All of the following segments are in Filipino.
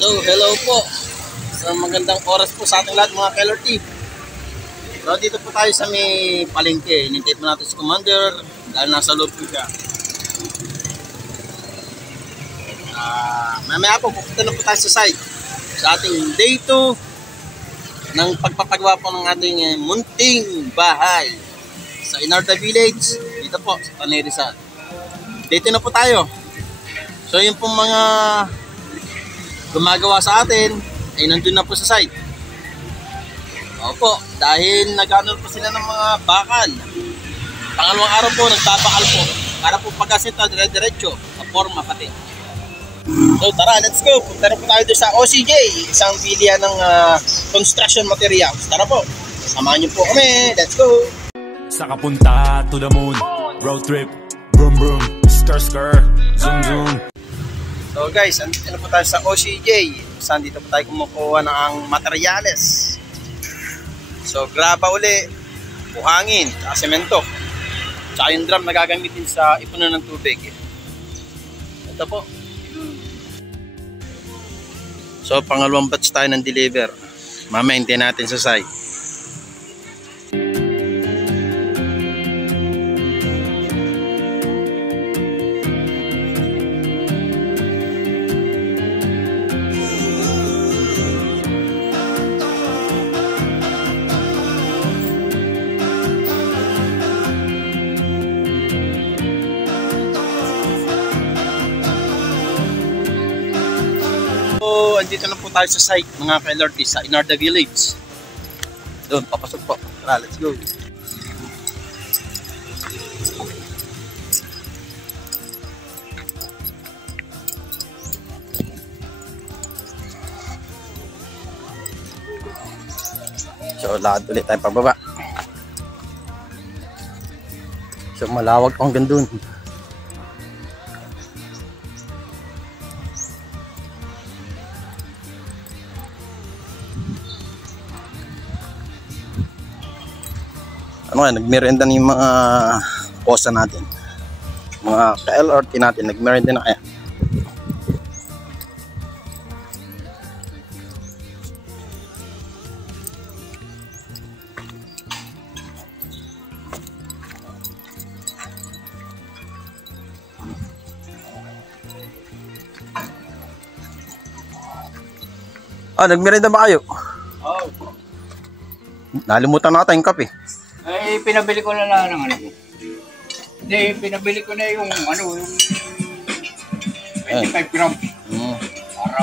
So, hello po. So, magandang oras po sa ating lahat mga KLRT. So, dito po tayo sa may palengke. Hinintay po natin si Commander dahil nasa loob po siya. Mamaya po, pupunta na po tayo sa site. Sa ating day 2 ng pagpapagawa po ng ating munting bahay sa Inarda Village. Dito po, sa Tanay Rizal. Dito na po tayo. So, yung pong mga gumagawa sa atin ay nandun na po sa site. Opo, dahil nag-ano po sila ng mga bakal. Pangalawang araw po, nagbabakal po. Para po pagkasita, dire-diretso, sa forma pati. So tara, let's go. Punta na po tayo doon sa OCJ, isang bilihan ng construction materials. Tara po, samahan niyo po kami. Let's go. Sa kapunta to the moon, road trip, brum brum, skr skr, zoom zoom. So guys, andito na po tayo sa OCJ. Saan dito po tayo kumukuha ng ang materyales. So graba uli, buhangin, semento. Tsaka yung drum na gagamitin sa ipunan ng tubig. Ito po. So pangalawang batch tayo ng deliver. Mamaya hintayin natin sa site. So, andito na po tayo sa site mga KLRT sa Inarda Village. Doon, papasok po. Tara, let's go. So, lakad ulit tayo pababa. So, malawag hanggang doon. Ano nga, nagmerenda na yung mga kosa natin. Mga KLRT natin, nagmerenda na kaya. Nagmerenda ba kayo? Oo. Nalimutan natin yung kape. Ay, pinabili ko na lang ng ano. Hindi, pinabili ko na yung ano, yung 25 grams. Para...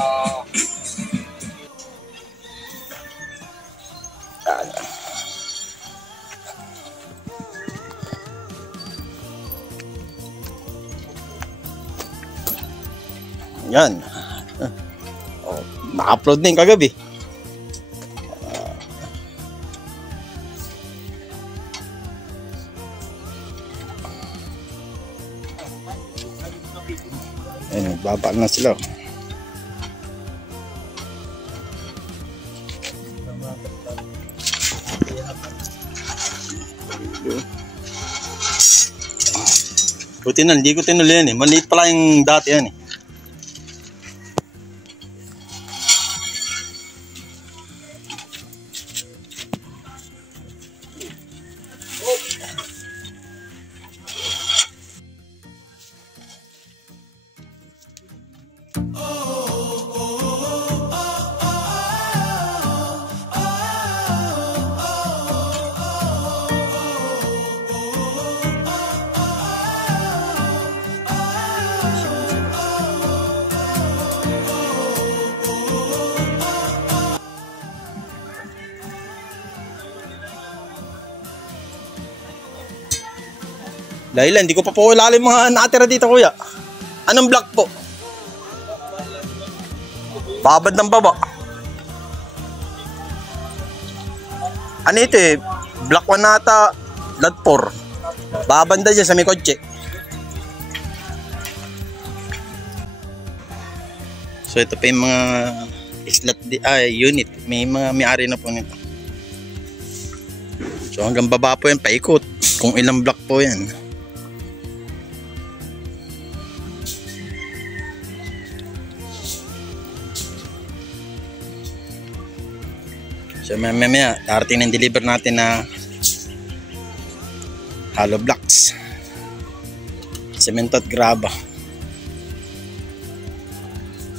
Yan. Na-upload na yung kagabi. Ayun, babak na sila. Buti na, hindi ko tinuloy yan eh. Maliit pala yung dati yan eh. Dahil hindi ko pa po ilalim mga nakatira dito, kuya. Anong block po? Babad ng baba. Ano ito eh? Block 1 nata, lot 4. Babanda dyan sa may kotse. So ito pa yung mga unit. May mga may-ari na po nito. So hanggang baba po yan, paikot. Kung ilang block po yan. So mamaya darating ng deliver natin na hollow blocks, semento at graba.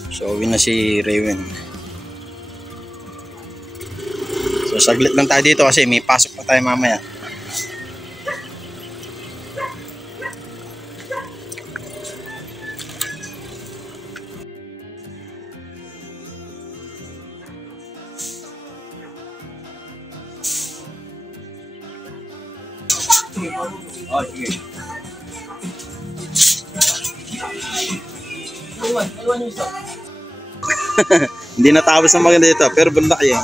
So uwi na si Raven. So saglit lang tayo dito kasi may pasok pa tayo mamaya. Oh, sige. Hindi natapos ang maganda dito pero bunda kayo.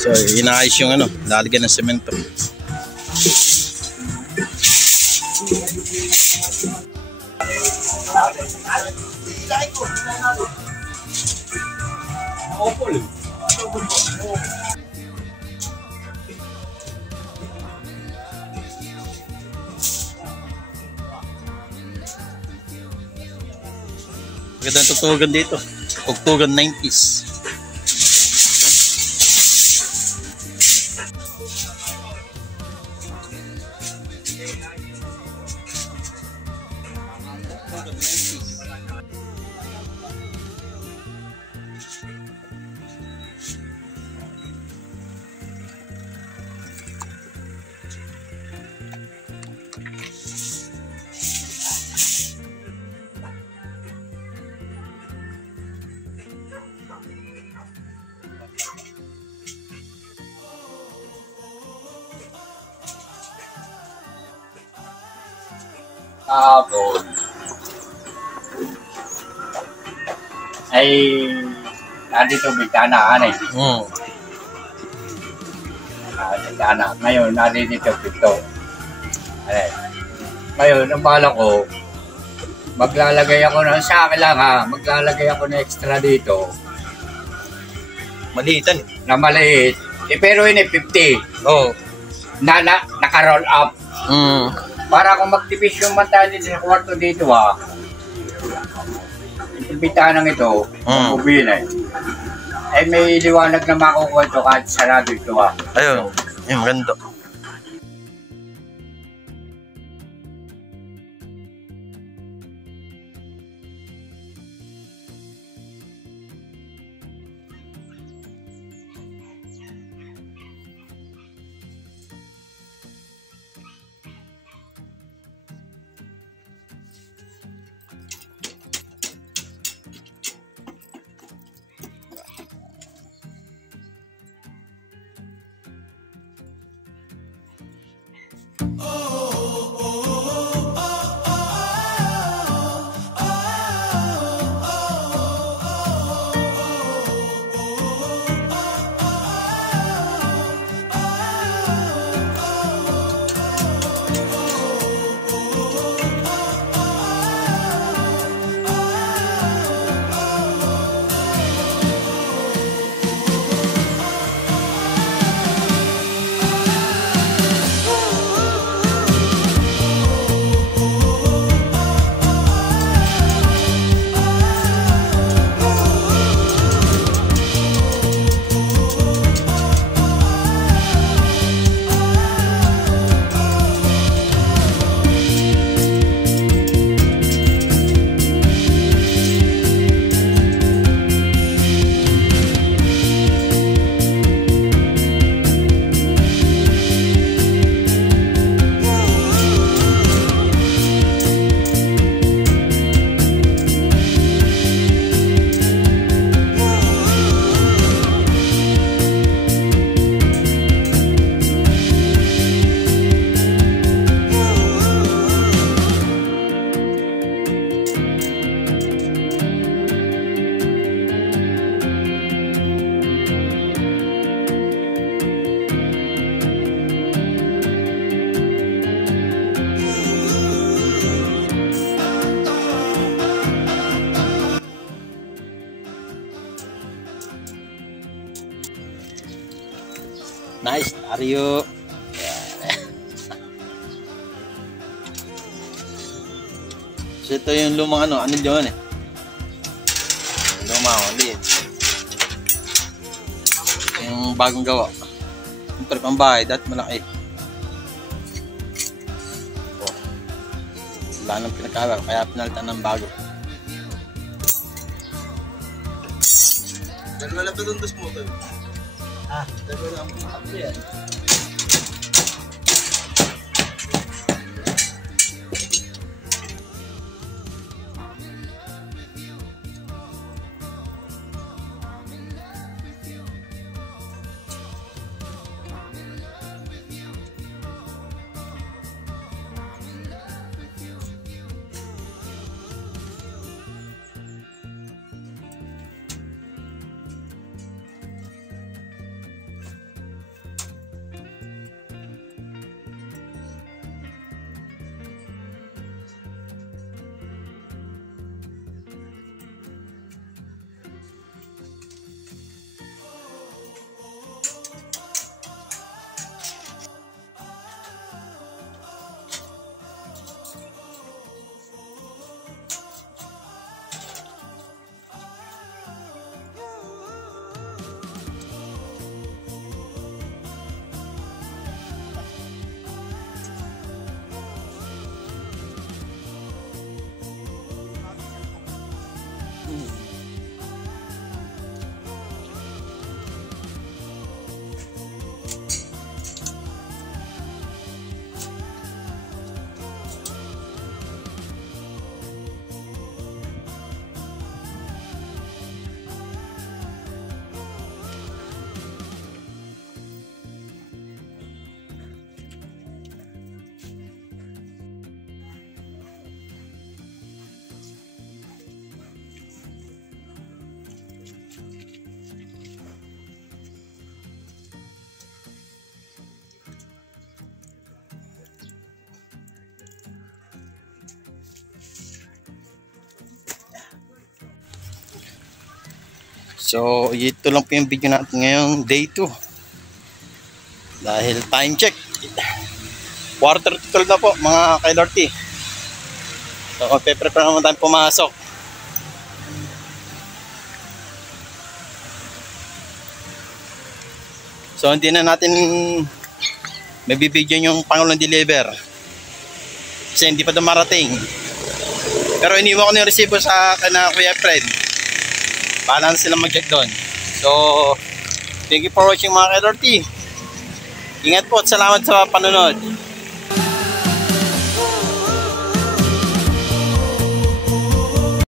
So inaayos yung ano, lalagyan ng semento. Magandang tutugan dito. Tugtugan 90s. Tapos, ay, nandito bintana, ano eh. Bintana. Ngayon, nandito pito. Ano eh. Ngayon, ang bala ko, maglalagay ako na, sa akin lang ha, maglalagay ako na extra dito. Maliitan eh. Na maliit. Eh, pero yun eh, 50. Oo. Naka-roll up. Para kung magtipis yung mata dito sa kwarto dito ha, yung bitanang ito, bubina eh. Ay may liwanag na makukuha ito kahit sarado ito ha. Ayun, yung maganda. Nice, Aryo. So ito yung lumang ano yun eh. maliit. Yung bagong gawa. Siyempre pambahay, dati malaki. Oh. Wala nang pinagkagawa, kaya pinalitan ng bago. Dalawa lang doon dos mo to. Dalawa lang. Yan. So, ito lang po yung video natin ngayong day 2. Dahil time check. 11:45 na po mga kailorty. So, prepare naman tayo pumasok. So, hindi na natin may bibigyan yung Pangulong deliver. Kasi hindi pa dumarating. Pero iniwan ko na yung resibo sa kana Kuya Fred. Paano sila mag-check doon. So, thank you for watching mga kailorty. Ingat po at salamat sa panonood.